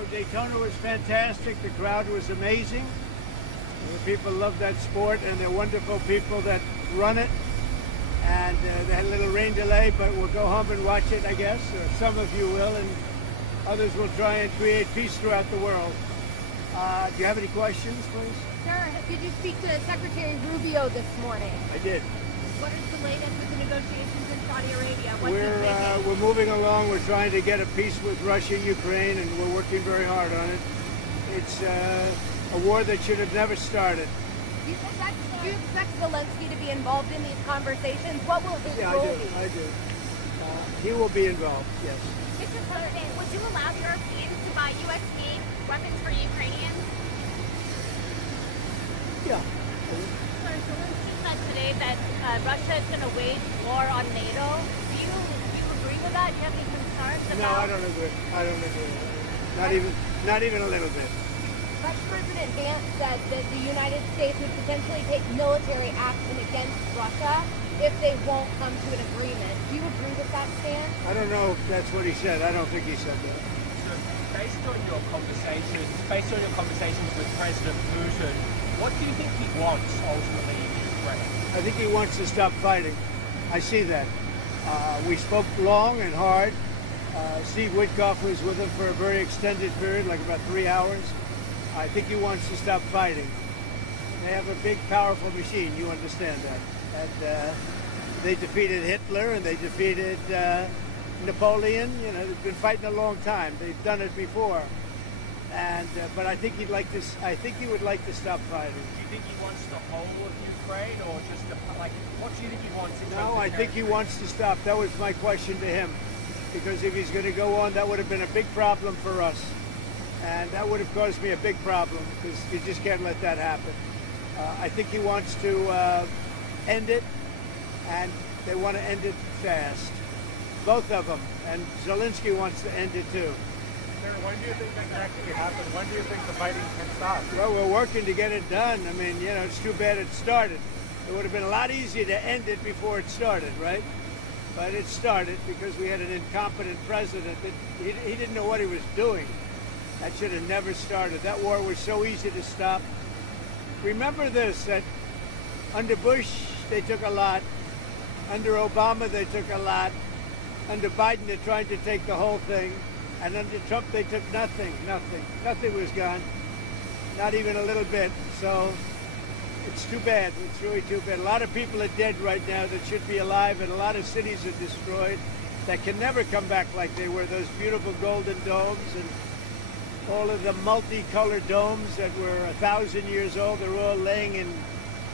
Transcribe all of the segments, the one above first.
So Daytona was fantastic. The crowd was amazing. The people love that sport, and they're wonderful people that run it. And they had a little rain delay, but we'll go home and watch it, I guess. Or some of you will, and others will try and create peace throughout the world. Do you have any questions, please? Sir, did you speak to Secretary Rubio this morning? I did. What is the latest with the negotiations in Saudi Arabia? What's he thinking? We're moving along. We're trying to get a peace with Russia, Ukraine, and we're working very hard on it. It's a war that should have never started. Do you expect Zelensky to be involved in these conversations? What will his role be? I do. He will be involved, yes. Mr. President, would you allow Europeans to buy U.S.-made weapons for Ukrainians? Yeah. Sir, Zelensky said today that Russia is going to wage war on NATO. Do you agree with that? Do you have any concerns about? No, I don't agree. I don't agree. Not even a little bit. Vice President Vance said that the United States would potentially take military action against Russia if they won't come to an agreement. Do you agree with that stance? I don't know if that's what he said. I don't think he said that. So based on your conversations with President Putin, what do you think he wants ultimately in Ukraine? I think he wants to stop fighting. I see that. We spoke long and hard. Steve Witkoff was with him for a very extended period, like about 3 hours. I think he wants to stop fighting. They have a big, powerful machine. You understand that. And they defeated Hitler and they defeated Napoleon. You know, they've been fighting a long time. They've done it before. And but I think he'd like to. I think he would like to stop fighting. Do you think he wants the whole of Ukraine, or just what do you think he wants? No, I think he wants to stop. That was my question to him, because if he's going to go on, that would have been a big problem for us, and that would have caused me a big problem because you just can't let that happen. I think he wants to end it, and they want to end it fast, both of them. And Zelensky wants to end it too. When do you think that can actually happen? When do you think the fighting can stop? Well, we're working to get it done. I mean, you know, it's too bad it started. It would have been a lot easier to end it before it started, right? But it started because we had an incompetent president that he didn't know what he was doing. That should have never started. That war was so easy to stop. Remember this, that under Bush, they took a lot. Under Obama, they took a lot. Under Biden, they're trying to take the whole thing. And under Trump, they took nothing. Nothing was gone. Not even a little bit. So it's too bad. It's really too bad. A lot of people are dead right now that should be alive, and a lot of cities are destroyed that can never come back like they were. Those beautiful golden domes and all of the multicolored domes that were 1,000 years old, they're all laying in,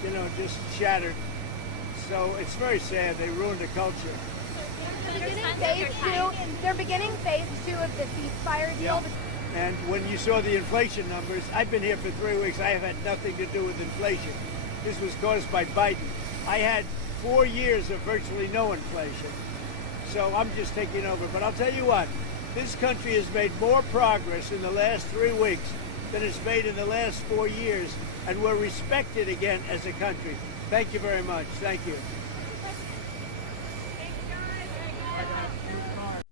you know, just shattered. So it's very sad. They ruined the culture. They're beginning phase 2 of the ceasefire deal. Yeah. And when you saw the inflation numbers, I've been here for 3 weeks. I have had nothing to do with inflation. This was caused by Biden. I had 4 years of virtually no inflation. So I'm just taking over. But I'll tell you what, this country has made more progress in the last 3 weeks than it's made in the last 4 years. And we're respected again as a country. Thank you very much. Thank you.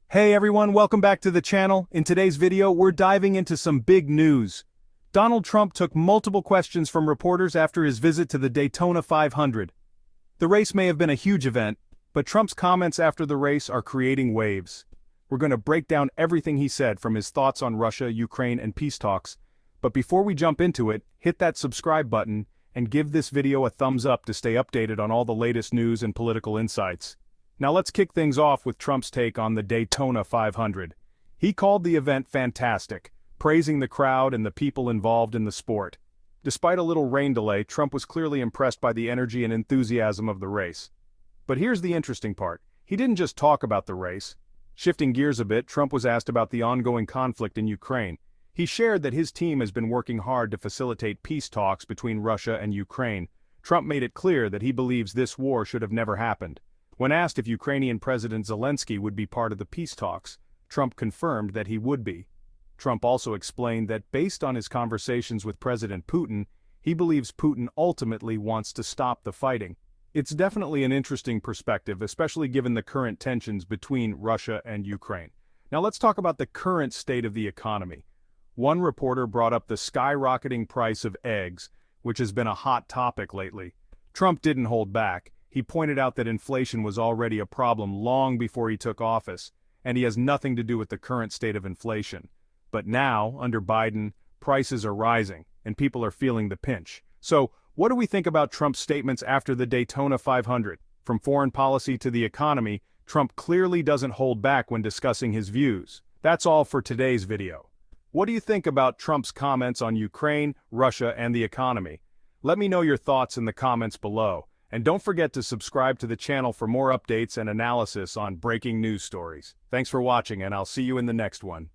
Hey everyone, welcome back to the channel. In today's video, we're diving into some big news. Donald Trump took multiple questions from reporters after his visit to the Daytona 500. The race may have been a huge event, but Trump's comments after the race are creating waves. We're going to break down everything he said, from his thoughts on Russia, Ukraine, and peace talks. But before we jump into it, hit that subscribe button and give this video a thumbs up to stay updated on all the latest news and political insights. Now let's kick things off with Trump's take on the Daytona 500. He called the event fantastic, praising the crowd and the people involved in the sport. Despite a little rain delay, Trump was clearly impressed by the energy and enthusiasm of the race. But here's the interesting part. He didn't just talk about the race. Shifting gears a bit, Trump was asked about the ongoing conflict in Ukraine. He shared that his team has been working hard to facilitate peace talks between Russia and Ukraine. Trump made it clear that he believes this war should have never happened. When asked if Ukrainian President Zelensky would be part of the peace talks, Trump confirmed that he would be. Trump also explained that based on his conversations with President Putin, he believes Putin ultimately wants to stop the fighting. It's definitely an interesting perspective, especially given the current tensions between Russia and Ukraine. Now let's talk about the current state of the economy. One reporter brought up the skyrocketing price of eggs, which has been a hot topic lately. Trump didn't hold back. He pointed out that inflation was already a problem long before he took office, and he has nothing to do with the current state of inflation. But now, under Biden, prices are rising, and people are feeling the pinch. So, what do we think about Trump's statements after the Daytona 500? From foreign policy to the economy, Trump clearly doesn't hold back when discussing his views. That's all for today's video. What do you think about Trump's comments on Ukraine, Russia, and the economy? Let me know your thoughts in the comments below. And don't forget to subscribe to the channel for more updates and analysis on breaking news stories. Thanks for watching, and I'll see you in the next one.